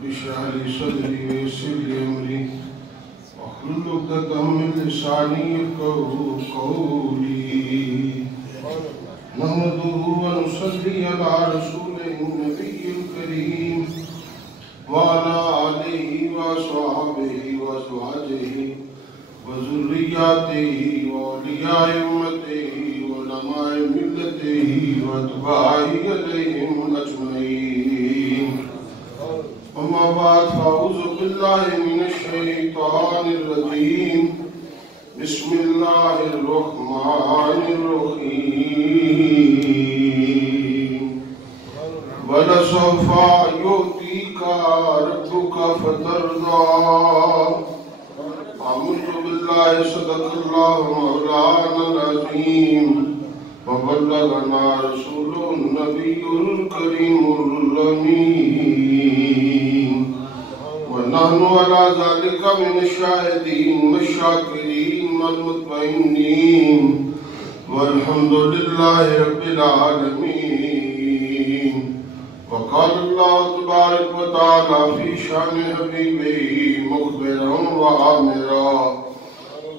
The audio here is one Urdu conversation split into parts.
رب اشرح لي صدري ويسر لي أمري واحلل عقدة من لساني يفقهوا قولي نحمده ونصلي على رسوله النبي الكريم وعلى آله وصحبه وأزواجه وذرياته وأولياء أمته وعلماء ملته وأتباعه عليهم أجمعين. أما بعد فأعوذ بالله من الشيطان الرجيم. بسم الله الرحمن الرحيم. ولسوف يؤتيك ربك فترضى. أعوذ بالله صدق الله مولانا العظيم وبلغنا رسوله النبي الكريم الأمين ونحن على ذلك من الشاهدين والشاكرين والمطمئنين والحمد لله رب العالمين. وقال الله تبارك وتعالى في شأن حبيبه مخبرا وآمرا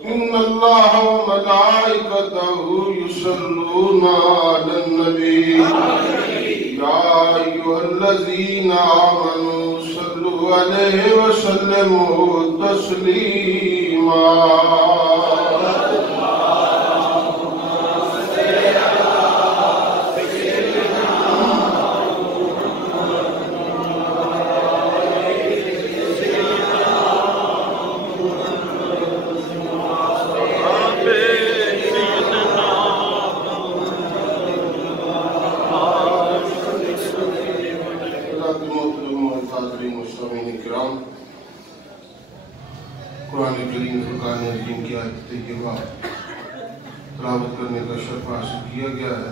إن الله وملائكته يصلون على النبي يا أيها الذين آمنوا صلوا عليه وسلموا تسليما. قرآن کریم فرقان عظیم کی آیت طیبہ تلاوت کرنے کا شرف حاصل کیا گیا ہے.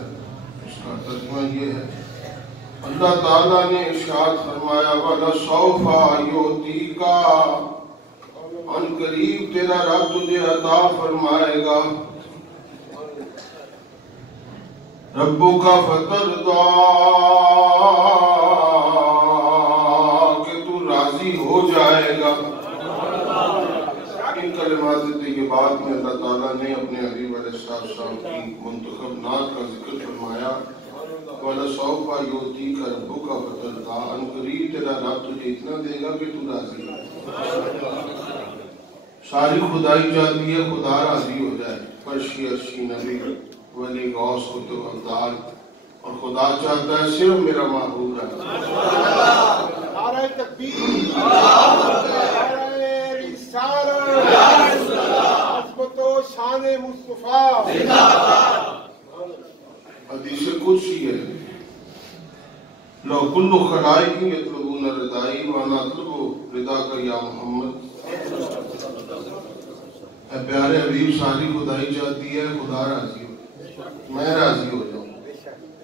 اس کا ترجمہ یہ ہے. اللہ تعالیٰ نے ارشاد فرمایا وَلَسَوْفَ يُؤْتِيكَ ان قریب تیرا رب تجھے عطا فرمائے گا. ربک فترضی کہ تو راضی ہو جائے گا. ان کلمات طیبات میں اللہ تعالیٰ نے اپنے حبیب علیہ السلام کی منتخب نعت کا ذکر فرمایا. وَلَسَوْفَ يُؤْتِيكَ رَبُّكَ فَتَرْضَىٰ ان قریب تیرا رب تجھے اتنا دے گا کہ تو راضی ہے. ساری خدائی چاہتی ہے خدا راضی ہو جائے. فرشی عرشی نبی ولی غوث قطب ابدال اور خدا چاہتا ہے صرف میرا محبوب ہے. نعرہ تکبیر، نعرہ رسالت، عظمت و شان مصطفیٰ. حدیث قدسی ہے لو کل خلائق یطلبون ردائی وانا اطلب رضاک یا محمد. اے پیارے حبیب ساری خدائی چاہتی ہے خدا راضی ہو، میں راضی ہو جاؤں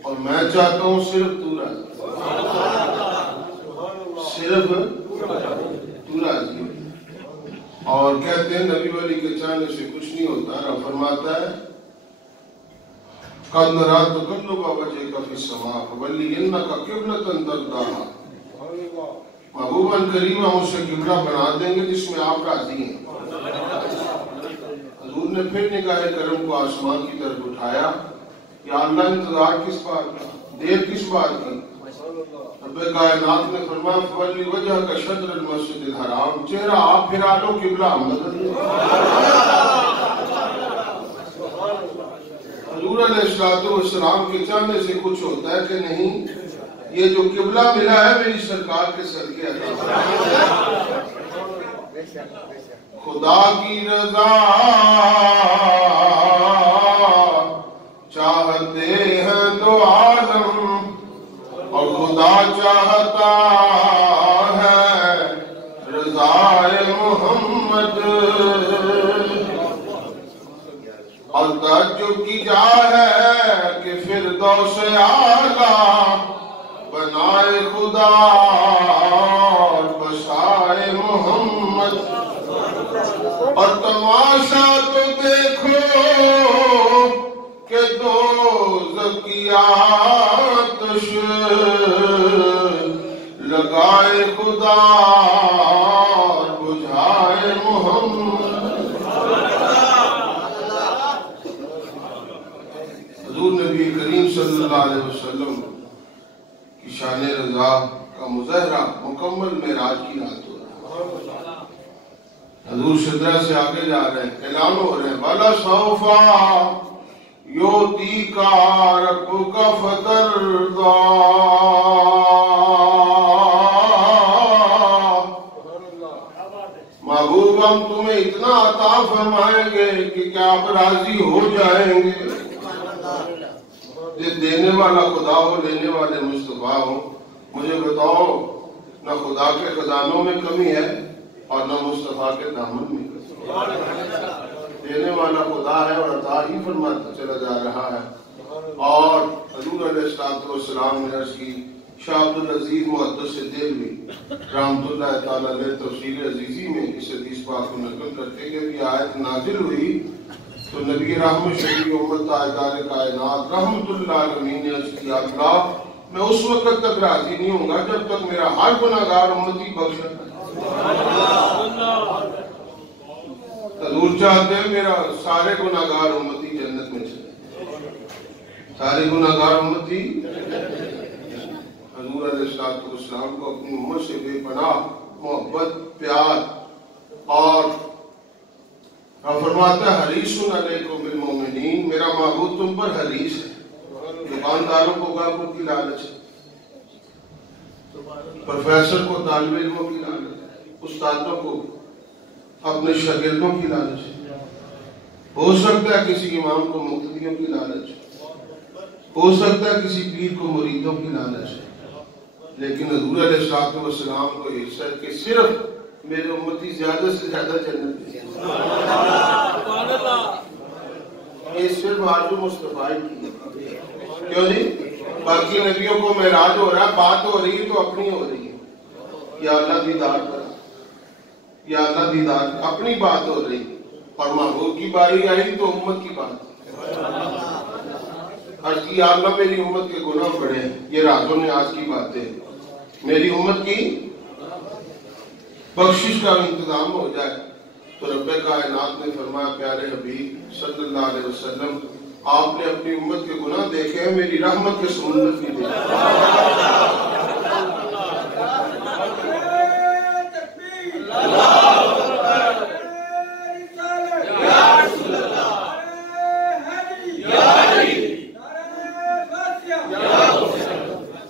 اور میں چاہتا ہوں صرف تو راضی، صرف تو راضی ہو. اور کہتے ہیں نبی ولی کے چاہنے سے کچھ نہیں ہوتا. رب فرماتا ہے قَدْ نَرَىٰ تَقَلُّبَ وَجْهِكَ فِي السَّمَاءِ فَوَلِّيَنَّكَ قِبْلَةً تَرْضَاهَا. محبوباً کریم ہم اسے قبلہ بنا دیں گے جس میں آپ راضی ہیں. حضور نے پھر نگاہ کرم کو آسمان کی طرف اٹھایا. یا اللہ انتظار کس بات کا، دیر کس بات کی؟ رب کائنات نے فرمایا فولی وجہ کا شطر المسجد الحرام. چہرہ آپ پھرا لو قبلہ ہم بدل دیں. حضور علیہ السلام کے چاہنے سے کچھ ہوتا ہے کہ نہیں؟ یہ جو قبلہ ملا ہے میری سرکار کے صدقے عطا. خدا کی رضا چاہتے ہیں دو عالم اور خدا چاہتا ہے رضائے محمد. اور تعجب کی جا ہے کہ فردوس اعلیٰ بنائے خدا اور بسائے محمد. اور تماشا تو دیکھو کہ دوزخ کی آتش لگائے خدا حضور نبی کریم صلی اللہ علیہ وسلم کی شان رضا کا مظاہرہ مکمل معراج کی رات ہو رہا ہے۔ حضور شدرہ سے آگے جا رہے ہیں، اعلان ہو رہے ہیں وَلَسَوْفَ يُعْطِيكَ رَبُّكَ فَتَرْضَىٰ، محبوب ہم تمہیں اتنا عطا فرمائیں گے کہ کیا آپ راضی ہو جائیں گے۔ یہ دینے والا خدا ہو، لینے والے مصطفیٰ ہو، مجھے بتاؤ نہ خدا کے خزانوں میں کمی ہے اور نہ مصطفیٰ کے دامن میں کمی۔ دینے والا خدا ہے اور عطا ہی فرماتا چلا جا رہا ہے۔ اور حضور علیہ السلام نے عرض کی، شاہ عبدالعزیز محدث دہلوی رحمۃ اللہ تعالیٰ علیہ تفسیر عزیزی میں اس حدیث پاک کو نقل کرتے کہ یہ آیت نازل ہوئی تو نبی رحمت شفیع امت تاجدار کائنات رحمت اللہ علیہ نے عرض کیا، اللہ میں اس وقت تک راضی نہیں ہوں گا جب تک میرا ہر گناہگار امتی بخشا۔ حضور چاہتے ہیں میرا سارے گناہگار امتی جنت میں چلے، سارے گناہگار امتی۔ حضور علیہ السلام کو اپنی امت سے بے پناہ محبت پیار، اور فرماتا ہے حریص علیکم بالمؤمنین، میرا محبوب تم پر حریص ہے۔ دکانداروں کو گاہکوں کی لالچ ہے، پروفیسر کو طالب علموں کی لالچ ہے، استادوں کو اپنے شاگردوں کی لالچ ہے، ہو سکتا ہے کسی امام کو مقتدیوں کی لالچ ہے، ہو سکتا ہے کسی پیر کو مریدوں کی لالچ ہے، لیکن حضور علیہ السلام کو یہ ہے کہ صرف میرے امتی زیادہ سے زیادہ جنت میں، یہ صرف آرزو مصطفیٰ کی ہے۔ کیوں جی؟ باقی نبیوں کو معراج ہو رہا ہے، بات ہو رہی ہے تو اپنی ہو رہی ہے، یا اللہ دیدار پر، یا اللہ دیدار اپنی بات ہو رہی، اور محبوب کی باری آئی تو امت کی بات۔ آج کی یا اللہ میری امت کے گناہ بڑے ہیں، یہ راتوں نے آج کی باتیں، میری امت کی بخشش کا انتظام ہو جائے تو رب کائنات نے فرمایا پیارے حبیب صلی اللہ علیہ وسلم آپ نے اپنی امت کے گناہ دیکھے ہیں، میری رحمت کے سمندر بھی دیکھے۔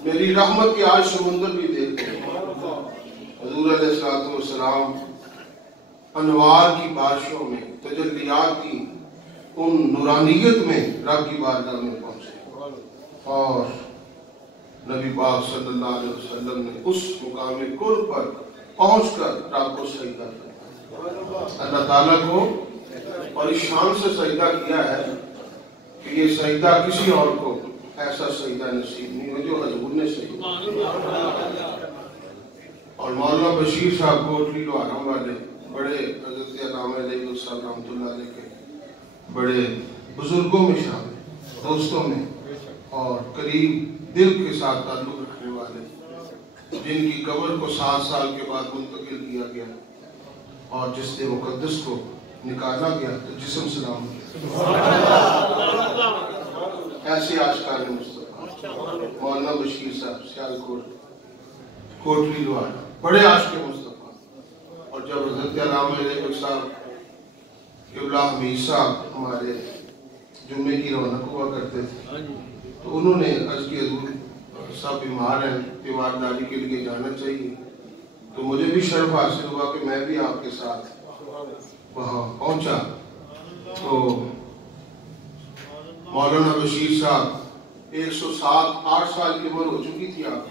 میری رحمت کی آج سمندر بھی دیکھتے ہیں۔ حضور علیہ السلام انوار کی بارشوں میں، تجلیات کی ان نورانیت میں رب کی بارگاہ میں پہنچے، اور نبی پاک صلی اللہ علیہ وسلم نے اس مقام قرب پر پہنچ کر رب کو سجدہ کیا، اللہ تعالیٰ کو، اور اس شان سے سجدہ کیا ہے کہ یہ سجدہ کسی اور کو ایسا سجدہ نصیب نہیں ہو جو حضور نے سجدہ۔ اور مولانا بشیر صاحب کوٹلی لوہارا والے بڑے حضرت علامہ علیہ السلام رحمۃ اللہ علیہ کے بڑے بزرگوں میں شامل، دوستوں میں، اور قریب دل کے ساتھ تعلق رکھنے والے، جن کی قبر کو 7 سال کے بعد منتقل کیا گیا، اور جس نے مقدس کو نکالا گیا تو جسم سلام کیا۔ ایسے عاشقان مصطفیٰ مولانا بشیر صاحب سیالکوٹ کوٹلی لوہارا بڑے عاشق مصطفیٰ، اور جب حضرت علامہ علیہ صاحب قبلہ حمید صاحب ہمارے جمعے کی رونق ہوا کرتے تھے تو انہوں نے عرض کی حضور صاحب بیمار ہیں، تیوارداری کے لیے جانا چاہیے، تو مجھے بھی شرف حاصل ہوا کہ میں بھی آپ کے ساتھ وہاں پہنچا۔ تو مولانا بشیر صاحب 107-8 سال کی عمر ہو چکی تھی آپ،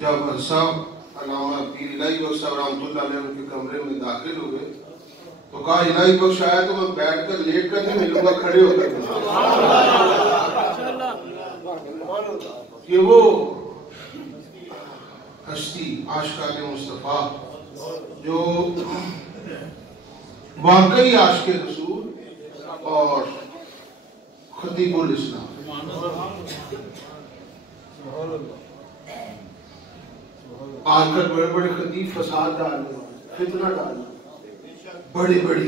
جب صاحب علامہ پیر الہی بخش صاحب رحمۃ اللہ علیہ ان کے کمرے میں داخل ہوئے تو کہا الہی بخش آیا تو میں بیٹھ کر لیٹ کر نہیں ملوں گا، کھڑے ہو کر یہ وہ ہستی عاشقان مصطفیٰ جو واقعی عاشق رسول اور خطیب الاسلام، آ کر بڑے بڑے خطیب فساد ڈالنے، فتنہ ڈالنے، بڑی بڑی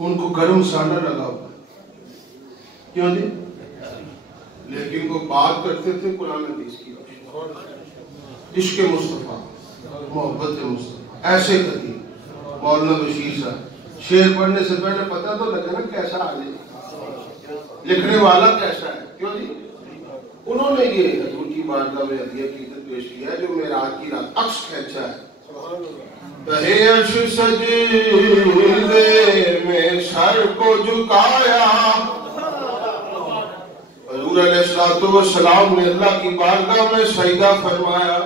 ان کو گرم مسالہ لگا ہوا کیوں جی؟ لیکن وہ بات کرتے تھے قرآن حدیث کی، عشق مصطفیٰ، محبت مصطفیٰ. ایسے کبھی مولانا بشیر صاحب شعر پڑھنے سے پہلے پتہ تو لگا نا کیسا آدمی، لکھنے والا کیسا ہے. کیوں جی؟ انہوں نے یہ حضور کی بارگاہ میں ہدیہ عقیدت پیش کیا جو معراج کی رات عکس کھینچا ہے. بہے عرش سجدے میں سر کو جھکایا، حضور علیہ السلام نے اللہ کی بارگاہ میں سجدہ فرمایا.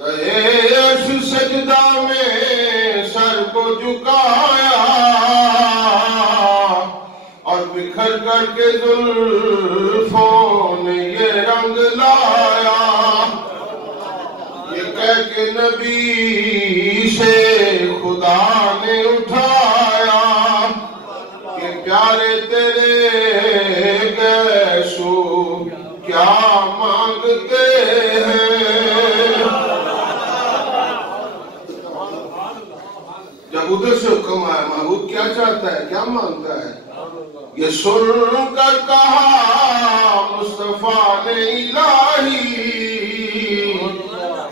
بہے عرش سجدہ میں سر کو جھکایا اور بکھر کر کے زلفوں نے یہ رنگ لایا. یہ کہہ کے نبی سے خدا نے اٹھایا کہ پیارے تیرے گیسو کیا مانگتے ہیں. جب ادھر سے حکم آیا محبوب کیا چاہتا ہے کیا مانگتا ہے، یہ سن کر کہا مصطفیٰ نے الہی،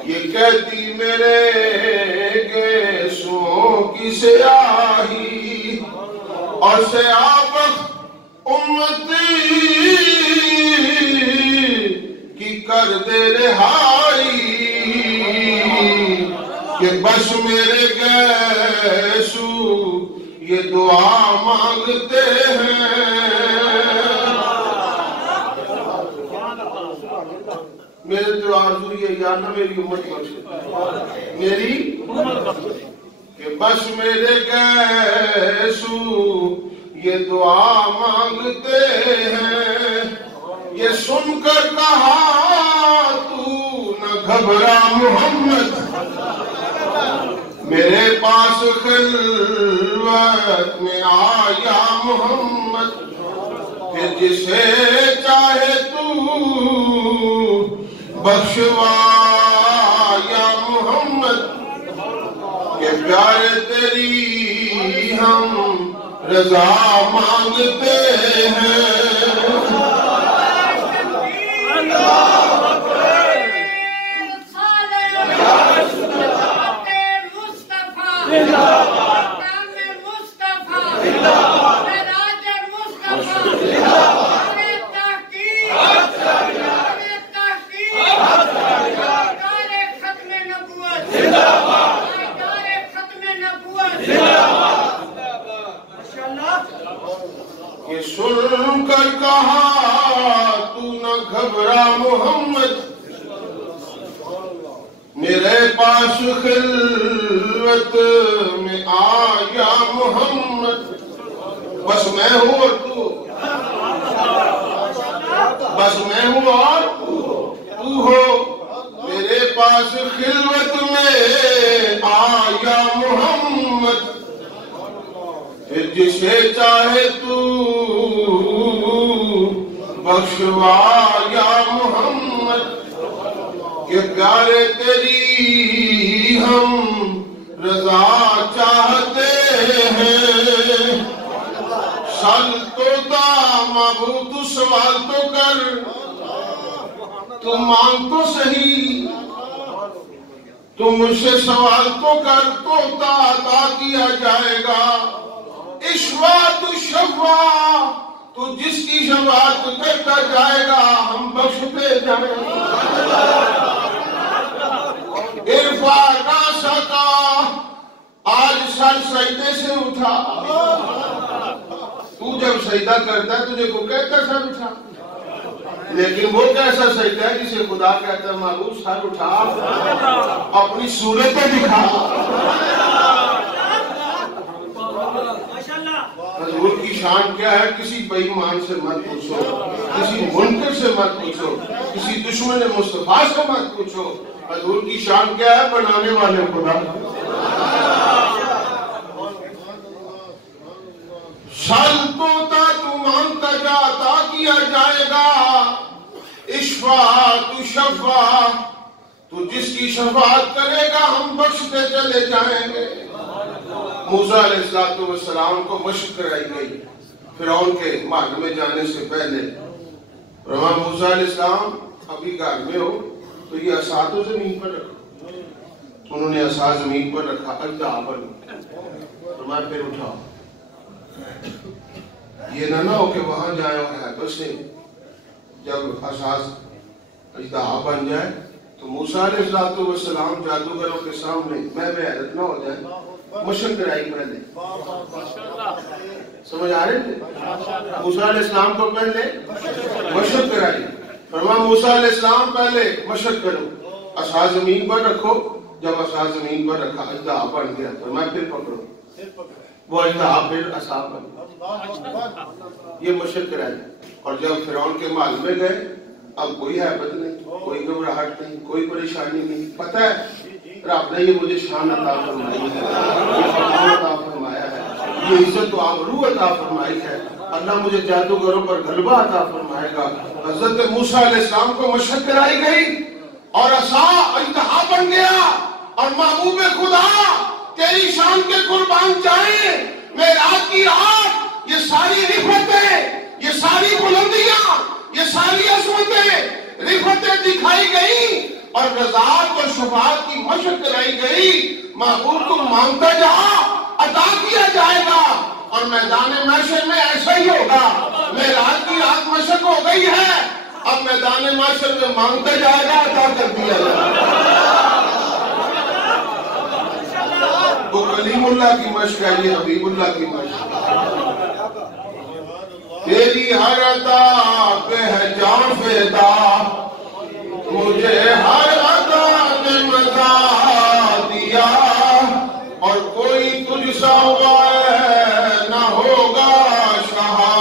یہ کہتی میرے گیسوں کی سیاہی اور سیابخت امتی کی کر دے رہائی، کہ بس میرے گیسو یہ دعا مانگتے ہیں. میرے تو آرزو یہ یا نہ میری امت بخش، میری کہ بس میرے گیسو یہ دعا مانگتے ہیں. یہ سن کر کہا تو نہ گھبرا محمد، میرے پاس خلوت میں آیا محمد، پھر جسے چاہے تو بخشوا یا محمد، کہ پیارے تیری ہم رضا مانگتے ہیں. یہ سن کر کہا تو نہ گھبرا محمد، میرے پاس خلوت میں آیا محمد، بس میں ہوں اور تو، بس میں ہوں اور تو ہو، میرے پاس خلوت میں آیا محمد، پھر جسے چاہے تو بخشوا یا محمد، کہ پیارے تیری ہم رضا چاہتے ہیں. سل تو دا محبوب تو سوال تو کر، تو مانگ تو صحیح، تو مجھ سے سوال تو کر، تو عطا کیا جائے گا. اشوا تو شفا، تو جس کی شفاعت کرتا جائے گا ہم بخشتے جائیں گے. ارفع راسک، آج سر سجدے سے اٹھا. تو جب سجدہ کرتا ہے تجھے کو کہتا سر اٹھا، لیکن وہ کیسا سجدہ ہے جسے خدا کہتا ہے محبوب سر اٹھا، اپنی صورتیں دکھا. حضور کی شان کیا ہے کسی بے ایمان سے مت پوچھو، کسی منکر سے مت پوچھو، کسی دشمن مصطفیٰ سے مت پوچھو. حضور کی شان کیا ہے بنانے والے خدا. سل تو مانگتا جا عطا کیا جائے گا. اشفا تو شفا، تو جس کی شفاعت کرے گا ہم بخشتے چلے جائیں گے. موسیٰ علیہ السلام کو مشق کرائی گئی فرعون کے محل میں جانے سے پہلے. فرمایا موسیٰ علیہ السلام ابھی گھر میں ہو تو یہ عصا تو زمین پر رکھو. انہوں نے عصا زمین پر رکھا. اجدہا بن فرمایا پھر اٹھاؤ. یہ نہ ہو کہ وہاں جائے اور حیبت سے جب عصا اجدہا بن جائے تو موسیٰ علیہ السلام جادوگروں کے سامنے میں بے حیرت نہ ہو جائے. مشق کرائی پہلے. سمجھ آ رہے تھے؟ موسیٰ علیہ السلام کو پہلے مشق کرائی. فرمایا موسیٰ علیہ السلام پہلے مشق کرو, عصا زمین پر رکھو. جب عصا زمین پر رکھا اجدہا بن گیا. فرمایا پھر پکڑو. وہ اجدہا پھر عصا بن گیا. یہ مشق کرائی. اور جب فرعون کے محل میں گئے اب کوئی حیبت نہیں, کوئی گھبراہٹ نہیں, کوئی پریشانی نہیں. پتہ ہے رب نے یہ مجھے شان عطا فرمائی ہے, یہ فضل عطا فرمایا ہے, یہ عزت و آبرو عطا فرمائی ہے. اللہ مجھے جادوگروں پر غلبہ عطا فرمائے گا. حضرت موسیٰ علیہ السلام کو مشق کرائی گئی اور عصا اجدہا بن گیا. اور محبوب خدا تیری شان کے قربان جائیں معراج کی رات یہ ساری رفتیں, یہ ساری بلندیاں, یہ ساری عظمتیں رفتیں دکھائی گئی اور رضاعت اور شفاعت کی مشق کرائی گئی. محبوب کو مانگتا جا عطا کیا جائے گا. اور میدان محشر میں ایسا ہی ہوگا. معراج کی رات مشق ہو گئی ہے, اب میدان محشر میں مانگتا جائے گا عطا کر دیا جائے گا. وہ کلیم اللہ کی مشق ہے, یہ حبیب اللہ کی مشق ہے. تیری ہر عطا پہ ہے جان فدا, مجھے ہر عطا نے مزہ دیا. اور کوئی تجھ سا نہ ہوگا شہا,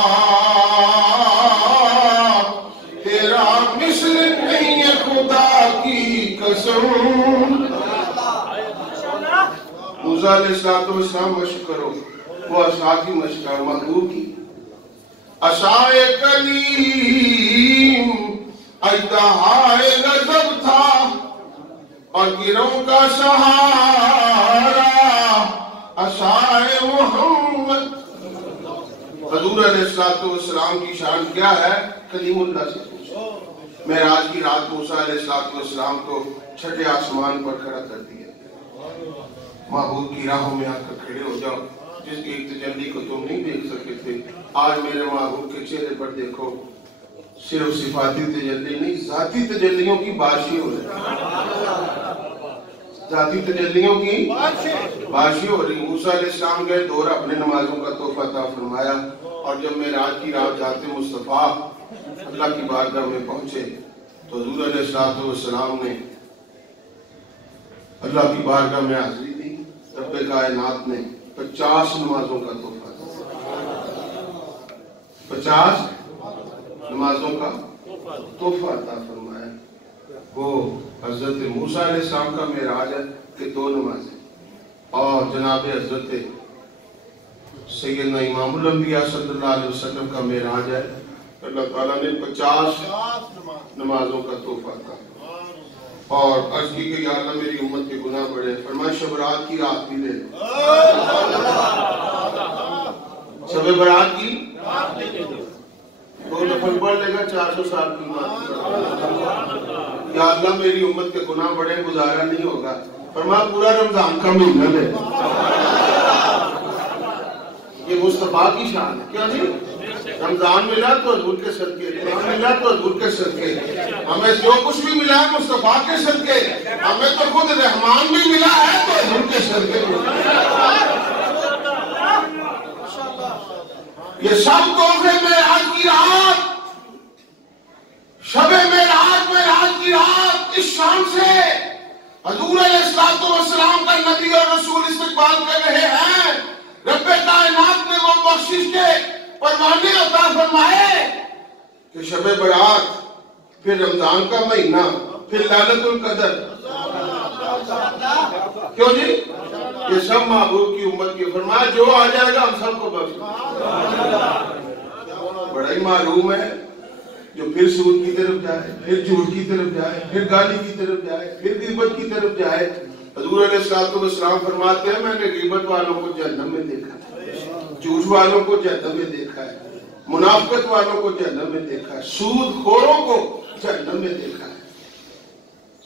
تیرا مثل نہیں ہے خدا کی قسم. موسیٰ علیہ السلام مشق کرو. وہ عصا کی مشق ہے, محبوب کی. عصائے کلیم اجدہائے غضب تھا اور گروہ کا سہارا عصائے محمد. حضور علیہ السلام کی شان کیا ہے؟ کلیم اللہ سے پوچھو. معراج کی رات موسیٰ علیہ السلام کو چھٹے آسمان پر کھڑا کر دیا. محبوب کی راہوں میں آ کر کھڑے ہو جاؤ. جس کی ایک تجلی کو تم نہیں دیکھ سکتے تھے, آج میرے محبوب کے چہرے پر دیکھو. صرف صفاتی تجلی نہیں, ذاتی تجلیوں کی بارشیں ہو رہی. ذاتی تجلیوں کی بارشیں ہو رہی. موسیٰ علیہ السلام گئے, دور اپنے نمازوں کا تحفہ عطا فرمایا. اور جب معراج کی رات جاتے مصطفیٰ اللہ کی بارگاہ میں پہنچے تو حضور علیہ السلام نے اللہ کی بارگاہ میں حاضری دی. رب کائنات نے 50 نمازوں کا تحفہ دیا. 50 نمازوں کا تحفہ عطا فرمایا. وہ حضرت موسیٰ علیہ السلام کا معراج ہے کہ 2 نمازیں, اور جناب حضرت سیدنا امام الانبیاء صلی اللہ علیہ وسلم کا معراج ہے. اللہ تعالیٰ نے 50 نمازوں کا تحفہ عطا. اور عرض کی کہ یا اللہ میری امت کے گناہ بڑے. فرمایا شب برات کی رات بھی دے دو. شب برات کی دو نفل پڑھ لے گا 400 سال کی بات. یا اللہ میری امت کے گناہ بڑے, گزارا نہیں ہوگا. فرمایا پورا رمضان کا مہینہ لے. یہ مصطفیٰ کی شان ہے. کیا جی؟ رمضان ملا تو حضور کے صدقے, رمضان ملا تو حضور کے صدقے. ہمیں جو کچھ بھی ملا ہے مصطفیٰ کے صدقے. ہمیں تو خود رحمان بھی ملا ہے تو حضور کے صدقے. یہ سب تحفے معراج کی رات, شب معراج کی رات, اس شان سے حضور علیہ السلام کا نبی اور رسول استقبال کر رہے ہیں. رب کائنات نے وہ بخشش کے پروانے عطا فرمائے کہ شب برات, پھر رمضان کا مہینہ, پھر لیلۃ القدر. کیوں جی؟ یہ سب محبوب کی امت کی. فرمایا جو آ جائے گا ہم سب کو بخش. بڑا ہی معلوم ہے جو پھر سود کی طرف جائے, پھر جھوٹ کی طرف جائے, پھر گالی کی طرف جائے, پھر غیبت کی طرف جائے. حضور علیہ السلام فرماتے ہیں میں نے غیبت والوں کو جہنم میں دیکھا ہے، جھوٹ والوں کو جہنم میں دیکھا ہے، منافقت والوں کو جہنم میں دیکھا ہے، سود خوروں کو جہنم میں دیکھا ہے،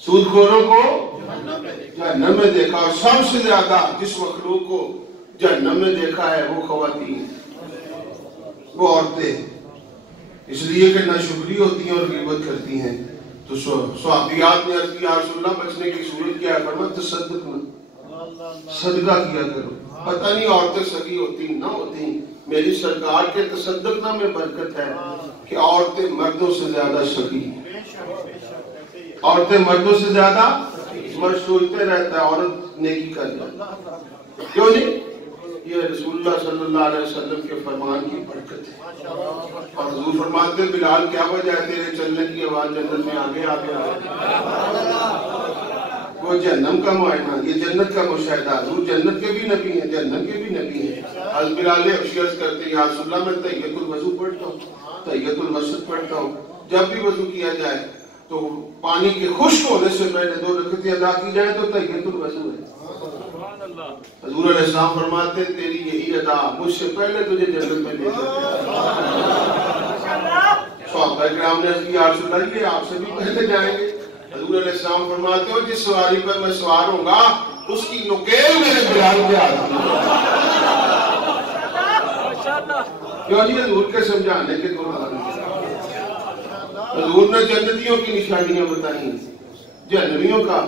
سود خوروں کو جہنم میں دیکھا، اور سب سے زیادہ جس مخلوق کو جہنم میں دیکھا ہے وہ خواتین، وہ عورتیں، اس لیے کہ ناشکری ہوتی ہیں اور غیبت کرتی ہیں۔ تو صحابیات نے عرض کی یا رسول اللہ بچنے کی صورت کیا ہے؟ فرمایا تصدق نہ، صدقہ کیا کرو، پتہ نہیں عورتیں سگی ہوتی نہ ہوتی، میری سرکار کے تصدق نہ میں برکت ہے کہ عورتیں مردوں سے زیادہ سگی، عورتیں مردوں سے زیادہ، مرد سوچتے رہتا ہے عورت نیکی کر جائے، کیوں نہیں؟ یہ رسول اللہ صلی اللہ علیہ وسلم کے فرمان کی برکت ہے۔ اور حضور فرماتے ہیں بلال کیا وجہ ہے تیرے چلنے کی آواز جنت میں آگے آگے آگے، وہ جہنم کا معائنہ، یہ جنت کا مشاہدہ۔ حضور جنت کے بھی نبی ہیں، جہنم کے بھی نبی ہیں۔ حضرت بلال عرض کرتے ہیں یا رسول اللہ میں تحیۃ الوضو پڑھتا ہوں، تحیۃ المسجد پڑھتا ہوں، جب بھی وضو کیا جائے تو پانی کے خشک ہونے سے پہلے 2 رکعتیں ادا کی جائیں تو تحیۃ الوضو ہے۔ حضور علیہ السلام فرماتے ہیں تیری یہی ادا مجھ سے پہلے تجھے جنت میں لے جائے۔ صحابہ کرام نے عرض کی یا رسول اللہ یہ آپ سے بھی پہلے جائیں گے؟ حضور علیہ السلام فرماتے ہو جس سواری پر میں سوار ہوں گا اس کی نکیل میرے بلال پہ آتی ہے۔ کیوں نہیں؟ حضور کے سمجھانے کے دوران حضور نے جنتیوں کی نشانیاں بتائیں، جہنمیوں کا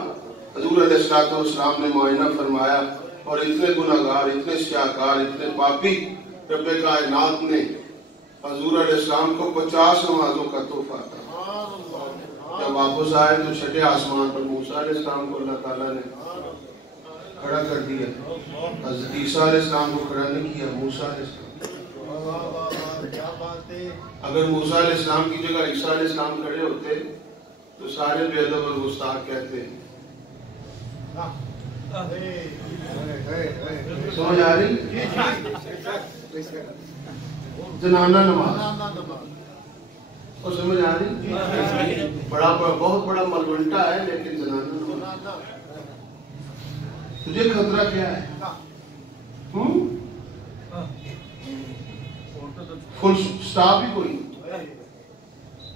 حضور علیہ السلام نے معائنہ فرمایا، اور اتنے گناہگار، اتنے سیاہکار، اتنے پاپی رب کائنات نے حضور علیہ السلام کو 50 نمازوں کا تحفہ تھا۔ جب واپس آئے تو چھٹے آسمان پر موسیٰ علیہ السلام کو اللہ تعالیٰ نے کھڑا کر دیا، حضرت عیسیٰ علیہ السلام کو کھڑا نہیں کیا، موسیٰ علیہ السلام۔ اگر موسیٰ علیہ السلام کی جگہ عیسیٰ علیہ السلام کھڑے ہوتے تو سارے بے ادب اور گستاخ کہتے ہیں۔ سمجھ آ رہی؟ زنانہ نماز، اور سمجھ آ رہی؟ بہت بڑا ملونٹا ہے لیکن زنانہ نماز۔ تجھے خطرہ کیا ہے؟ فل سٹاپ ہی کوئی،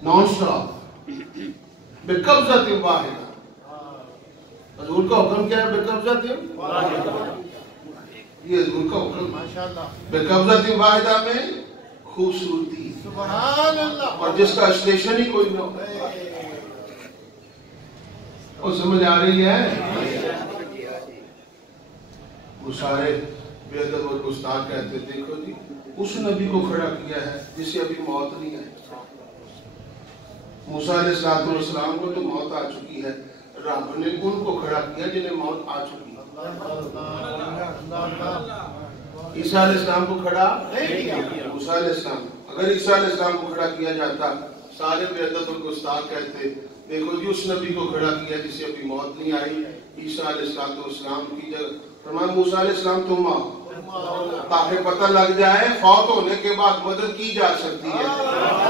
نان سٹاپ، بے قبضہ واحدہ۔ حضور کا حکم کیا ہے؟ بے قبضہ یہ حضور کا حکم، بے قبضہ واحدہ میں خوبصورتی، سبحان اللہ، اور جس کا اسٹیشن ہی کوئی نہ ہو۔ اور سمجھ آ رہی ہے؟ وہ سارے بے ادب اور گستاخ کہتے دیکھو جی اس نبی کو کھڑا کیا ہے جسے ابھی موت نہیں آئی۔ موسیٰ علیہ السلام کو تو موت آ چکی ہے، رب نے ان کو کھڑا کیا جنہیں موت آ چکی ہے۔ عیسیٰ علیہ السلام کو کھڑا نہیں کیا موسیٰ علیہ السلام۔ اگر عیسیٰ علیہ السلام کو کھڑا کیا جاتا سارے بے ادب اور گستاخ کہتے دیکھو جی اس نبی کو کھڑا کیا جسے ابھی موت نہیں آئی، عیسیٰ علیہ السلام کی جگہ۔ فرمایا موسیٰ علیہ السلام تم آؤ تاکہ پتہ لگ جائے فوت ہونے کے بعد مدد کی جا سکتی ہے،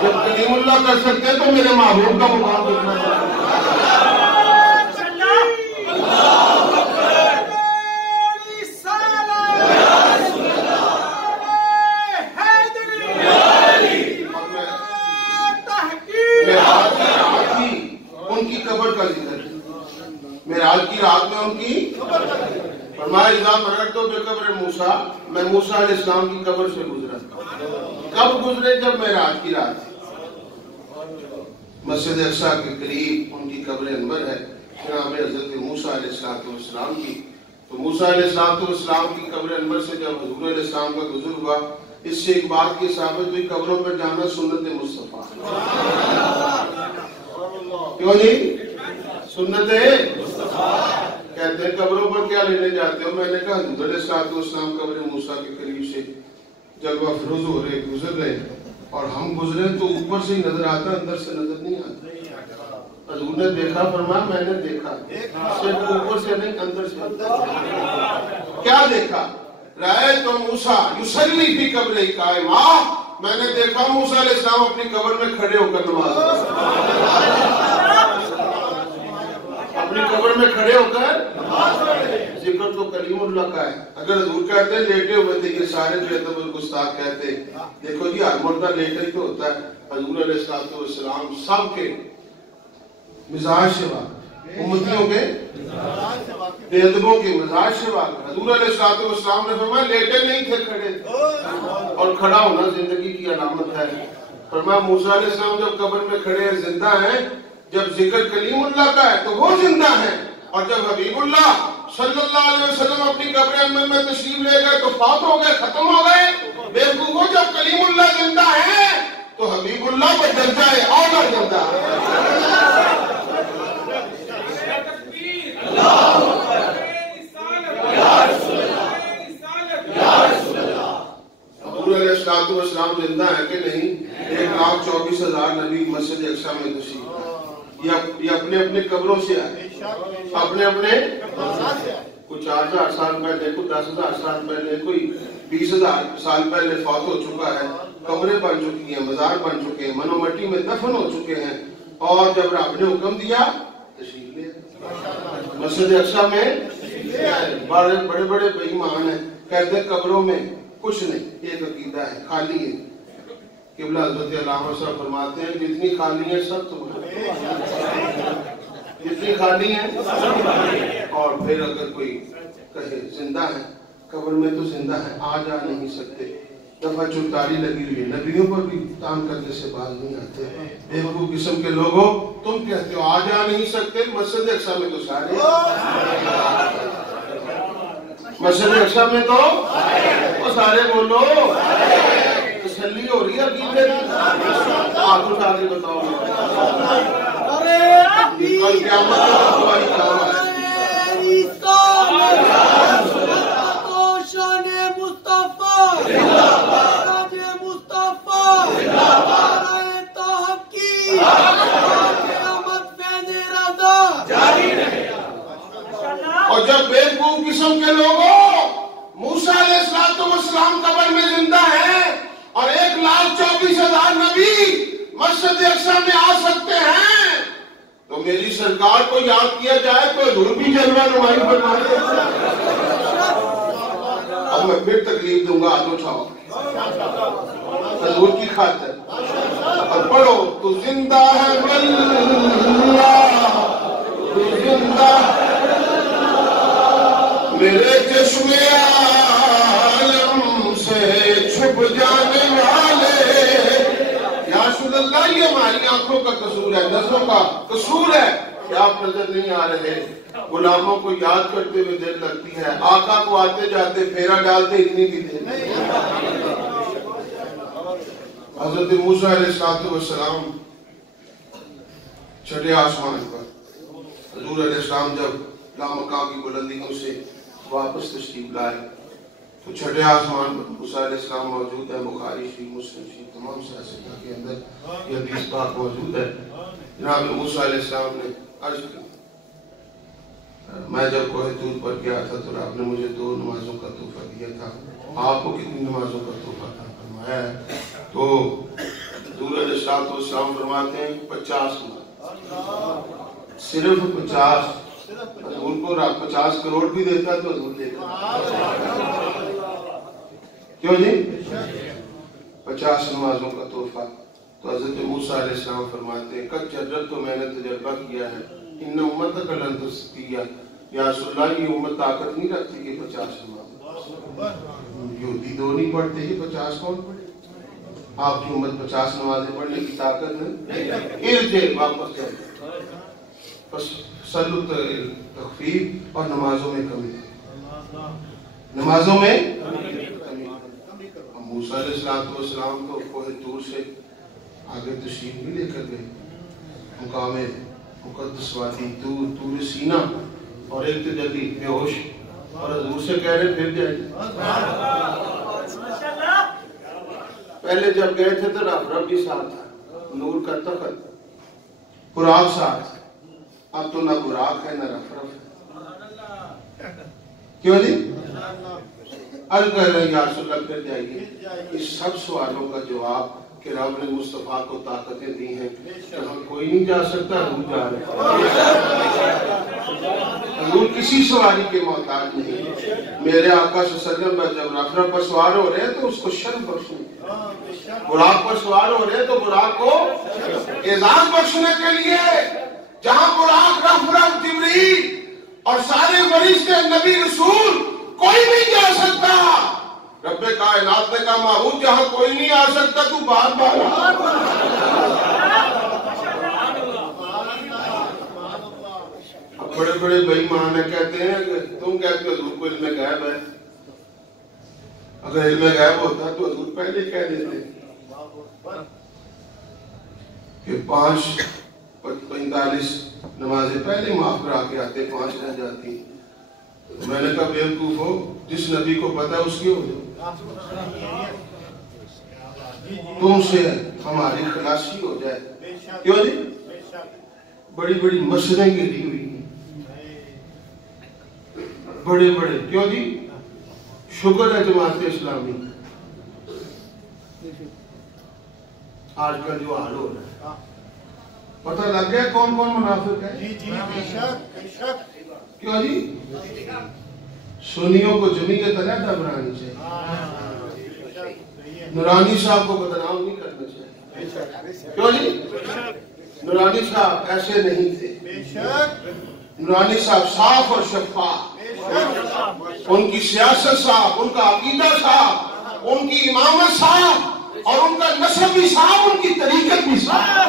جب کلیم اللہ کر سکتے ہیں تو میرے محبوب کا مقام دیکھنا چاہیے۔ ان کی قبر کا ذکر ہے، معراج کی رات میں ان کی فرمایا اذا مررت بقبر موسیٰ، میں موسیٰ علیہ السلام کی قبر سے گزرا۔ کب گزرے؟ جب معراج کی رات تھی۔ مسجد اقصیٰ کے قریب ان کی قبر انور ہے، جناب حضرت موسیٰ علیہ السلام کی۔ تو موسیٰ علیہ السلام کی قبر انور سے جب حضور علیہ السلام کا گزر ہوا، اس سے ایک بات کی ثابت ہوئی قبروں پر جانا سنت مصطفیٰ، کیوں نہیں؟ سنت کہتے ہیں قبروں پر کیا لینے جاتے ہو؟ میں نے کہا حضور علیہ السلام قبر موسیٰ کے قریب سے جلوہ افروز ہو رہے گزر رہے، اور ہم گزرے تو اوپر سے ہی نظر آتا، اندر سے نظر نہیں آتا۔ حضور نے دیکھا، فرمایا میں نے دیکھا، صرف اوپر سے نہیں اندر سے۔ کیا دیکھا؟ رأیت موسیٰ یصلی فی قبرہ قائما، میں نے دیکھا موسیٰ علیہ السلام اپنی قبر میں کھڑے ہو کر نماز پڑھ رہے، اپنی اپنی قبر میں کھڑے ہو کر ذکر تو کلیم اللہ کا ہے. اگر حضور کہتے ہیں لیٹے ہوئے تھے، یہ سارے جو ادب الگستاخ کہتے دیکھو جی ہر مردہ لیٹا ہی تو ہوتا ہے. حضور علیہ السلام سب کے مزاج سے واقف، امتیوں کے بے ادبوں کے مزاج سے واقف. حضور علیہ السلام نے فرمایا لیٹے نہیں تھے، کھڑے تھے، اور کھڑا ہونا زندگی کی علامت ہے. فرمایا موسیٰ علیہ السلام جب قبر میں کھڑے ہیں زندہ ہیں، جب ذکر کلیم اللہ کا ہے تو وہ زندہ ہیں، اور جب حبیب اللہ صلی اللہ علیہ وسلم اپنی قبر انور میں تشریف لے گئے تو فوت ہو گئے، ختم ہو گئے. بیوقوفوں جب کلیم اللہ زندہ ہے تو حبیب اللہ پر درجہ ہے اولا زندہ ہے. حضور علیہ السلام زندہ ہے کہ نہیں؟ 1,24,000 نبی مسجد اقصی میں تشریف، یہ اپنے اپنے قبروں سے آئے، اپنے اپنے کوئی 4,000 سال پہلے، کوئی 10,000 سال پہلے، کوئی 20,000 سال پہلے فوت ہو چکا ہے. قبریں بن چکی ہیں، مزار بن چکے ہیں، منو مٹی میں دفن ہو چکے ہیں، اور جب رب نے حکم دیا تشریف لے مسجد اقصی میں. بڑے بڑے بے ایمان ہیں، کہتے ہیں قبروں میں کچھ نہیں، ایک عقیدہ ہے، خالی ہے. قبلہ حضرت علامہ صاحب فرماتے ہیں جتنی خالی ہیں سب تمہارے، جتنی خالی ہیں. اور پھر اگر کوئی کہے زندہ ہے قبر میں تو زندہ ہے، آ جا نہیں سکتے. دفعہ 44 لگی ہوئی ہے، نبیوں پر بھی کام کرنے سے باز نہیں آتے. بیوقوف قسم کے لوگوں، تم کہتے ہو آ جا نہیں سکتے، مسجد اقصی میں تو سارے، مسجد اقصی میں تو وہ سارے بولو، تسلی ہو رہی ہے عقیدے کی. ہاتھ اٹھا کے بتاؤ کل قیامت کا تمہاری کام ہے. اور جب بیوقوف قسم کے لوگوں موسیٰ علیہ السلام قبر میں زندہ ہیں اور 1,24,000 نبی مسجد اقصی میں آ سکتے ہیں، تو میری سرکار کو یاد کیا جائے تو حضور بھی جلوہ نمائی فرمائے. اب میں پھر تکلیف دوں گا، ہاتھ اٹھاؤ حضور کی خاطر اور پڑھو تو زندہ ہے اللہ، تو زندہ میرے چشم عالم سے چھپ جانے والے. یا رسول اللہ یہ ہماری آنکھوں کا قصور ہے، نظروں کا قصور ہے کہ آپ نظر نہیں آ رہے. غلاموں کو یاد کرتے ہوئے دل لگتی ہے، آقا کو آتے جاتے پھیرا ڈالتے اتنی بھی دل. حضرت موسیٰ علیہ السلام چھٹے آسمان پر، حضور علیہ السلام جب لامکان کی بلندیوں سے واپس تشریف لائے تو چھٹے آسمان پر موسیٰ علیہ السلام موجود ہے. بخاری شریف، مسلم شریف، تمام سلسلہ کے اندر یہ حدیث پاک موجود ہے. جناب موسیٰ علیہ السلام نے عرض کی میں جب کوہ طور پر گیا تھا تو رب نے مجھے 2 نمازوں کا تحفہ دیا تھا، آپ کو کتنی نمازوں کا تحفہ عطا فرمایا ہے؟ تو حضور علیہ السلام فرماتے ہیں 50 نماز، صرف 50. حضور کو رب 50 کروڑ بھی دیتا تو حضور دیتا. کیوں جی؟ 50 نمازوں کا تحفہ. تو حضرت موسیٰ علیہ السلام فرماتے ہیں قد جربت، تو میں نے تجربہ کیا ہے، ان امتک لن تستطیع، یا رسول اللہ یہ امت طاقت نہیں رکھتی کہ 50 نماز. یہودی 2 نہیں پڑھتے، یہ 50 کون پڑھے؟ آپ کی امت 50 نمازیں پڑھنے کی طاقت نہیں. ارجع، واپس جائے. بس صلو تخفیف اور نمازوں میں کمی، نمازوں میں کمی. موسیٰ علیہ السلام تو کوہ طور سے آگے تشریف بھی لے کر گئے، مقام مقدس وادی طور سینا، اور ایک تجلی بے ہوش، اور حضور سے کہہ رہے پھر جائے. پہلے جب گئے تھے تو رب بھی ساتھ تھا، نور کا تخت، براق ساتھ. اب تو نہ براق ہے نہ رفرف ہے. کیوں جی؟ عرض کر رہے ہیں یا رسول اللہ پھر جائیے. اس سب سوالوں کا جواب کہ رب نے مصطفیٰ کو طاقتیں دی ہیں جہاں کوئی نہیں جا سکتا، حضور جا رہے ہیں۔ حضور کسی سواری کے محتاج نہیں۔ میرے آقا صلی اللہ علیہ وسلم جب رافرہ پر سوار ہو رہے ہیں تو اس کو شرف بخشنے، براق پر سوار ہو رہے ہیں تو براق کو اعزاز بخشنے کے لیے جہاں براق رافرہ جبریل اور سارے فرشتے نبی رسول کوئی نہیں جا سکتا، رب کائنات نے کہا معبود جہاں کوئی نہیں آ سکتا تو بار بار اب بڑے بڑے بھائی مانے کہتے ہیں کہ تم کہتے ہو حضور کو علم غیب ہے، اگر علم غیب ہوتا تو حضور پہلے کہہ دیتے کہ 5:45 نمازیں پہلے معاف کرا کے آتے، 5 رہ جاتی۔ میں نے کہا بیوقوف ہو، جس نبی کو پتا ہے اس کی ہو جائے، تم سے ہماری خلاصی ہو جائے۔ کیوں جی؟ بڑی بڑی مسجدیں گری ہوئی ہیں، بڑے بڑے، کیوں جی؟ شکر ہے جماعت اسلامی آج کل جو حال ہو رہا ہے، پتہ لگ گیا کون کون منافق ہے؟ جی جی بے شک بے شک۔ کیوں جی؟ سنیوں کو جمعیت علیحدہ بنانی چاہیے، نورانی صاحب کو بدنام نہیں کرنا چاہیے۔ کیوں جی؟ نورانی صاحب ایسے نہیں تھے، نورانی صاحب صاف اور شفاف، ان کی سیاست صاف، ان کا عقیدہ صاف، ان کی امامت صاف اور ان کا نسب بھی صاف، ان کی طریقت بھی صاف۔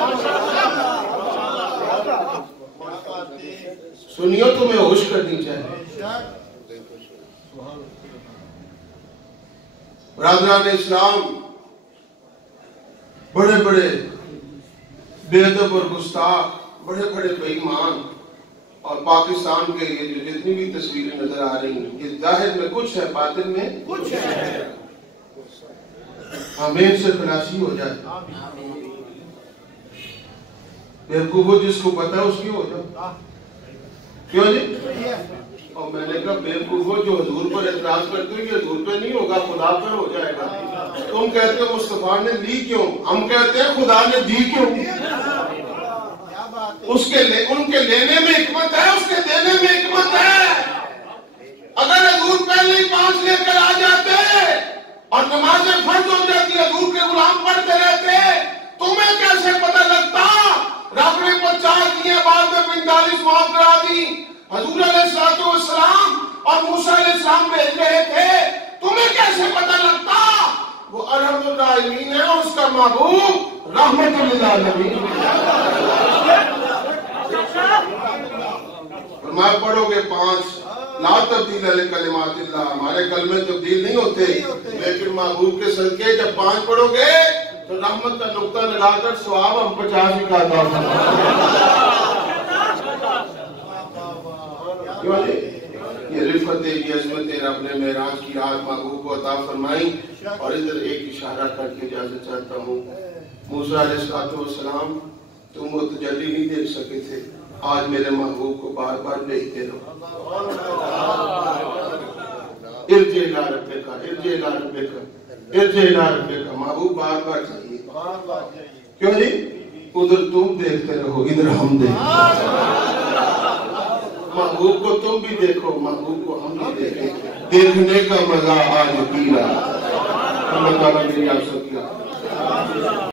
سنیو تمہیں ہوش کرنی چاہیے۔ برادران اسلام، بڑے بڑے بے ادب اور گستاخ، بڑے بڑے بے ایمان، اور پاکستان کے یہ جو جتنی بھی تصویریں نظر آ رہی ہیں، یہ ظاہر میں کچھ ہے، باطن میں کچھ ہے۔ ہمیں سے خلاصی ہو جائے، بیوقوف جس کو پتا ہے اس کی ہو جائے۔ کیوں جی؟ اور میں نے کہا بیوقوف جو حضور پر اعتراض کرتے ہیں کہ حضور پہ نہیں ہوگا، خدا پر ہو جائے گا۔ تم کہتے ہو مصطفیٰ نے لی کیوں، ہم کہتے ہیں خدا نے دی کیوں۔ ان کے لینے میں حکمت ہے، اس کے دینے میں حکمت ہے۔ اگر حضور پہلے ہی 5 لے کر آ جاتے اور نمازیں فرض ہو جاتی، حضور کے غلام پڑھتے رہتے، تمہیں کیسے پتہ لگتا؟ رب نے 50 دیے، بعد میں 45 معاف کرا دی۔ حضور علیہ السلام اور موسیٰ علیہ السلام بھیج رہے تھے، تمہیں کیسے پتہ لگتا؟ وہ ارحم الراحمین ہے، اس کا محبوب رحمت للعالمین۔ فرمایا پڑھو گے 5 لا تبدیل لکلمات اللہ، ہمارے کلمے تبدیل نہیں ہوتے، لیکن محبوب کے صدقے جب 5 پڑھو گے تو رحمت کا نقطہ لگا کر ثواب ہم 50 کا عطا فرمائیں۔ کیوں جی؟ یہ رفت، یہ عظمت رب نے معراج کی رات محبوب کو عطا فرمائی۔ اور ادھر ایک اشارہ کر کے اجازت چاہتا ہوں، موسیٰ علیہ السلام تم وہ تجلی نہیں دیکھ سکے تھے، آج میرے محبوب کو بار بار دیکھتے رہو۔ ارجع الی ربک، ارجع الی ربک، ارجع الی ربک، محبوب بار بار چاہیے۔ کیوں جی؟ ادھر تم دیکھتے رہو، ادھر ہم دیکھتے رہو۔ محبوب کو تم بھی دیکھو، محبوب کو ہم بھی دیکھیں، دیکھنے کا مزہ آج پی رہا۔ اللہ تعالیٰ میری آپ سب کی